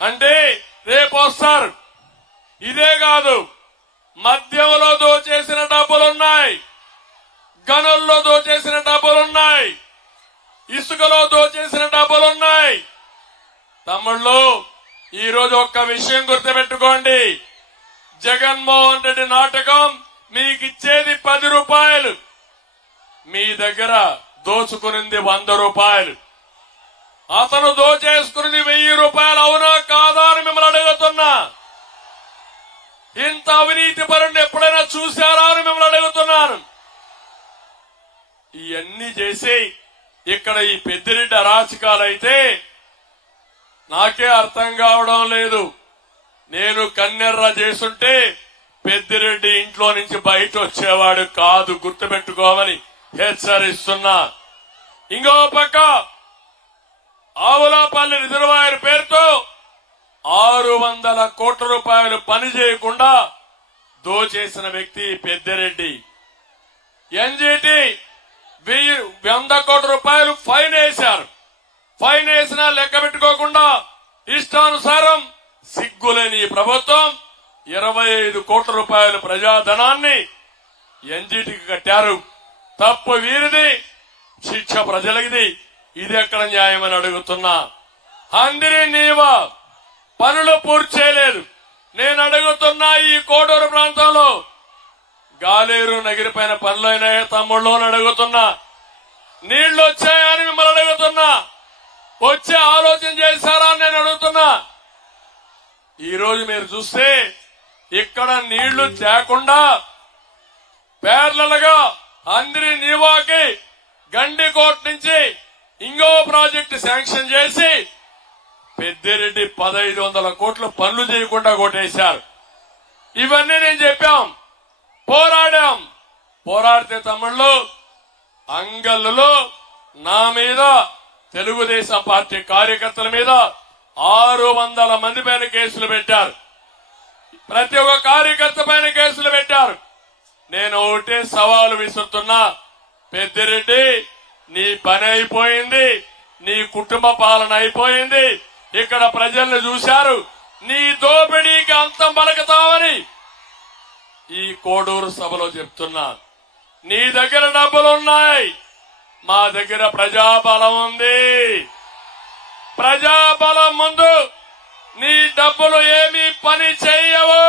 అంటే రేపు వస్తారు. ఇదే కాదు, మద్యంలో దోచేసిన డబ్బులున్నాయి, గనుల్లో దోచేసిన డబ్బులున్నాయి, ఇసుకలో దోచేసిన డబ్బులున్నాయి. తమ్ముళ్ళు, ఈ రోజు ఒక్క విషయం గుర్తుపెట్టుకోండి. జగన్మోహన్ రెడ్డి నాటకం మీకు ఇచ్చేది 10 రూపాయలు, మీ దగ్గర దోచుకునింది 100 రూపాయలు. అతను దోచేసుకున్నది 1000 రూపాయలు. అవునా కాదా అని మిమ్మల్ని అడుగుతున్నా. ఇంత అవినీతి పరుణ్ణి ఎప్పుడైనా చూశారా అని మిమ్మల్ని అడుగుతున్నాను. ఇవన్నీ చేసి ఇక్కడ ఈ పెద్దిరెడ్డి అరాచకాలైతే నాకే అర్థం కావడం లేదు. నేను కన్నెర్ర చేసుంటే పెద్దిరెడ్డి ఇంట్లో నుంచి బయట వచ్చేవాడు కాదు, గుర్తుపెట్టుకోమని హెచ్చరిస్తున్నా. ఇంకో పక్క ఆవులాపల్లి రిజర్వాయర్ పేరుతో 600 కోట్ల రూపాయలు పని చేయకుండా దోచేసిన వ్యక్తి పెద్దిరెడ్డి. ఎన్జీటీ 100 కోట్ల రూపాయలు ఫైన్ వేశారు. ఫైన్ వేసినా లెక్క పెట్టుకోకుండా ఇష్టానుసారం సిగ్గులేని ఈ ప్రభుత్వం 25 కోట్ల రూపాయల ప్రజాధనాన్ని ఎన్జీటీకి కట్టారు. తప్పు వీరిది, శిక్ష ప్రజలకిది. ఇది ఎక్కడ న్యాయమని అడుగుతున్నా. అందరి నీవా పనులు పూర్తి చేయలేదు. నేను అడుగుతున్నా, ఈ కోడూరు ప్రాంతంలో గాలేరు నగిరిపైన పనులైనాయా తమ్ముళ్ళు అని అడుగుతున్నా. నీళ్లు వచ్చాయని మిమ్మల్ని అడుగుతున్నా. వచ్చే ఆలోచన చేశారా అని నేను అడుగుతున్నా. ఈ రోజు మీరు చూస్తే ఇక్కడ నీళ్లు తేకుండా పేర్లలుగా అందరి నీవాకి గండికోట నుంచి ఇంకో ప్రాజెక్టు శాంక్షన్ చేసి పెద్దిరెడ్డి 1500 కోట్లు పనులు చేయకుండా కొట్టేశారు. ఇవన్నీ నేను చెప్పాం, పోరాడాం. పోరాడితే తమ్ముళ్ళు అంగళ్ళలో నా మీద, తెలుగుదేశం పార్టీ కార్యకర్తల మీద 600 మంది పైన కేసులు పెట్టారు. ప్రతి ఒక్క కార్యకర్త పైన కేసులు పెట్టారు. నేను ఒకటే సవాలు విసురుతున్నా, పెద్దిరెడ్డి నీ పని అయిపోయింది, నీ కుటుంబ పాలన అయిపోయింది. ఇక్కడ ప్రజల్ని చూశారు, నీ దోపిడీకి అంతం పలుకుతామని ఈ కోడూరు సభలో చెప్తున్నా. నీ దగ్గర డబ్బులున్నాయి, మా దగ్గర ప్రజాబలం ఉంది. ప్రజాబలం ముందు నీ డబ్బులు ఏమీ పని చేయవు.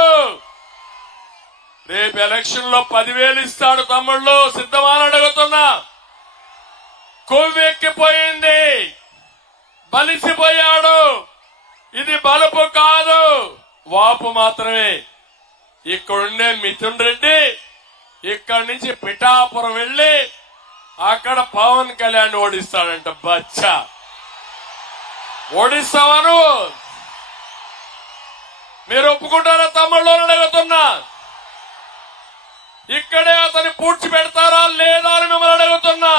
రేపు ఎలక్షన్ లో 10,000 ఇస్తాడు తమ్ముళ్ళు, సిద్ధమని అడుగుతున్నా. కొవ్వెక్కిపోయింది, బలిసిపోయాడు. ఇది బలుపు కాదు, వాపు మాత్రమే. ఇక్కడుండే మిథున్ రెడ్డి ఇక్కడి నుంచి పిఠాపురం వెళ్లి అక్కడ పవన్ కళ్యాణ్ ఓడిస్తాడంట. బచ్చా, ఓడిస్తావను మీరు ఒప్పుకుంటారా తమ్ముళ్ళు అడుగుతున్నా. ఇక్కడే అతన్ని పూడ్చి పెడతారా లేదా అని మిమ్మల్ని అడుగుతున్నా.